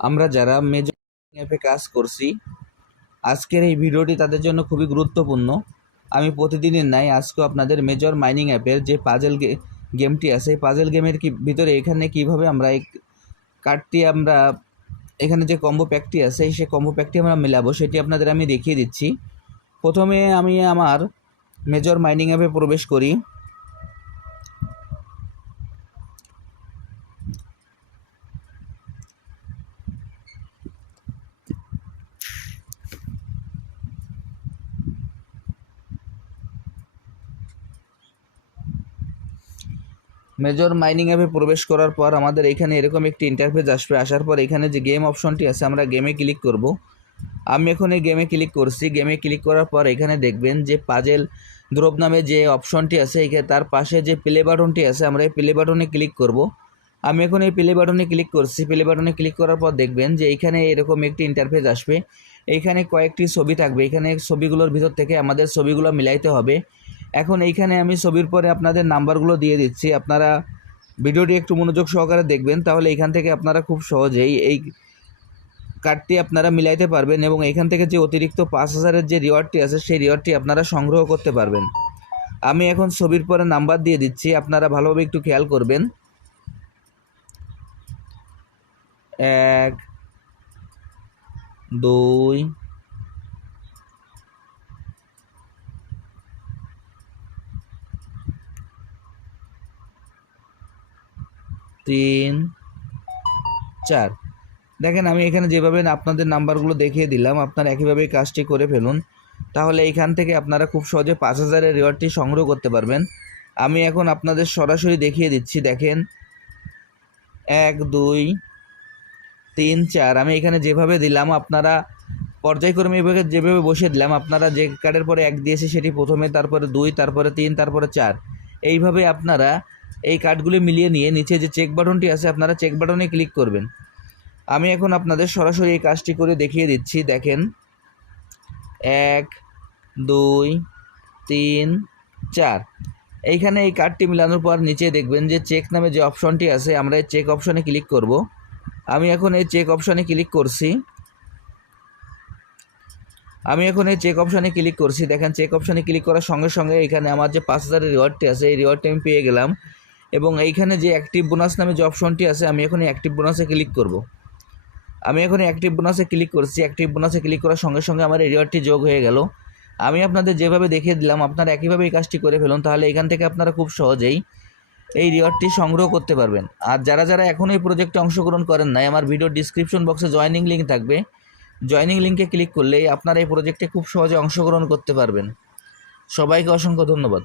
আমরা যারা মেজর অ্যাপে কাজ করছি, আজকের এই ভিডিওটি তাদের জন্য খুবই গুরুত্বপূর্ণ। আমি প্রতিদিনের নাই আজকেও আপনাদের মেজর মাইনিং অ্যাপের যে পাজেল গেমটি আছে, এই পাজেল গেমের কি ভিতরে এখানে কীভাবে আমরা এই কার্ডটি আমরা এখানে যে কম্বো প্যাকটি আছে, সেই কম্বো প্যাকটি আমরা মেলাবো, সেটি আপনাদের আমি দেখিয়ে দিচ্ছি। প্রথমে আমি আমার মেজর মাইনিং অ্যাপে প্রবেশ করি। মেজর মাইনিং অ্যাপে প্রবেশ করার পর আমাদের এখানে এরকম একটি ইন্টারফেস আসবে। আসার পর এখানে যে গেম অপশনটি আছে, আমরা গেমে ক্লিক করব। আমি এখন এই গেমে ক্লিক করছি। গেমে ক্লিক করার পর এখানে দেখবেন যে পাজেল দ্রব নামে যে অপশনটি আছে এখানে তার পাশে যে প্লে বাটনটি আছে, আমরা এই প্লে বাটনে ক্লিক করব। আমি এখন এই প্লে বাটনে ক্লিক করছি। প্লে বাটনে ক্লিক করার পর দেখবেন যে এইখানে এরকম একটি ইন্টারফেস আসবে। এইখানে কয়েকটি ছবি থাকবে। এখানে ছবিগুলোর ভিতর থেকে আমাদের ছবিগুলো মিলাইতে হবে। এখন এইখানে আমি ছবির পরে আপনাদের নাম্বারগুলো দিয়ে দিচ্ছি। আপনারা ভিডিওটি একটু মনোযোগ সহকারে দেখবেন, তাহলে এখান থেকে আপনারা খুব সহজেই এই কার্ডটি আপনারা মিলাইতে পারবেন এবং এখান থেকে যে অতিরিক্ত পাঁচ হাজারের যে রিওয়ার্ডটি আছে, সেই রিওয়ার্ডটি আপনারা সংগ্রহ করতে পারবেন। আমি এখন ছবির পরে নাম্বার দিয়ে দিচ্ছি, আপনারা ভালোভাবে একটু খেয়াল করবেন। এক, দুই তিন, চার। দেখেন, আমি এখানে যেভাবে আপনাদের নাম্বারগুলো দেখিয়ে দিলাম, আপনারা একইভাবে কাজটি করে ফেলুন। তাহলে এইখান থেকে আপনারা খুব সহজে পাঁচ হাজারের রিওয়ার্ডটি সংগ্রহ করতে পারবেন। আমি এখন আপনাদের সরাসরি দেখিয়ে দিচ্ছি, দেখেন। এক, দুই, তিন, চার। আমি এখানে যেভাবে দিলাম, আপনারা পর্যায়ক্রমে এভাবে যেভাবে বসিয়ে দিলাম, আপনারা যে কার্ডের পরে এক দিয়েছে সেটি প্রথমে, তারপরে দুই, তারপরে তিন, তারপরে চার। এইভাবে আপনারা এই কার্ডগুলি মিলিয়ে নিয়ে নিচে যে চেক বাটনটি আছে, আপনারা চেক বাটনে ক্লিক করবেন। আমি এখন আপনাদের সরাসরি এই কাজটি করে দেখিয়ে দিচ্ছি, দেখেন। এক, দুই, তিন, চার। এইখানে এই কার্ডটি মিলানোর পর নিচে দেখবেন যে চেক নামে যে অপশনটি আছে, আমরা এই চেক অপশনে ক্লিক করব। আমি এখন এই চেক অপশনে ক্লিক করছি। আমি এখন এই চেক অপশনে ক্লিক করছি। দেখেন চেক অপশনে ক্লিক করার সঙ্গে সঙ্গে এখানে আমার যে পাঁচ হাজারের রিওয়ার্ডটি আছে, এই রিওয়ার্ডটি আমি পেয়ে গেলাম। এবং এইখানে যে অ্যাক্টিভ বোনাস নামে যে অপশনটি আছে, আমি এখন অ্যাক্টিভ বোনাসে ক্লিক করব। আমি এখন অ্যাক্টিভ বোনাসে ক্লিক করছি। অ্যাক্টিভ বোনাসে ক্লিক করার সঙ্গে সঙ্গে আমার রিওয়ার্ডটি যোগ হয়ে গেল। আমি আপনাদের যেভাবে দেখিয়ে দিলাম, আপনারা একইভাবে এই কাজটি করে ফেলুন, তাহলে এখান থেকে আপনারা খুব সহজেই এই রিওয়ার্ডটি সংগ্রহ করতে পারবেন। আর যারা যারা এখন এই প্রজেক্টে অংশগ্রহণ করেন নাই, আমার ভিডিও ডিসক্রিপশন বক্সে জয়নিং লিঙ্ক থাকবে। জয়নিং লিঙ্কে ক্লিক করলেই আপনারা এই প্রজেক্টে খুব সহজে অংশগ্রহণ করতে পারবেন। সবাইকে অসংখ্য ধন্যবাদ।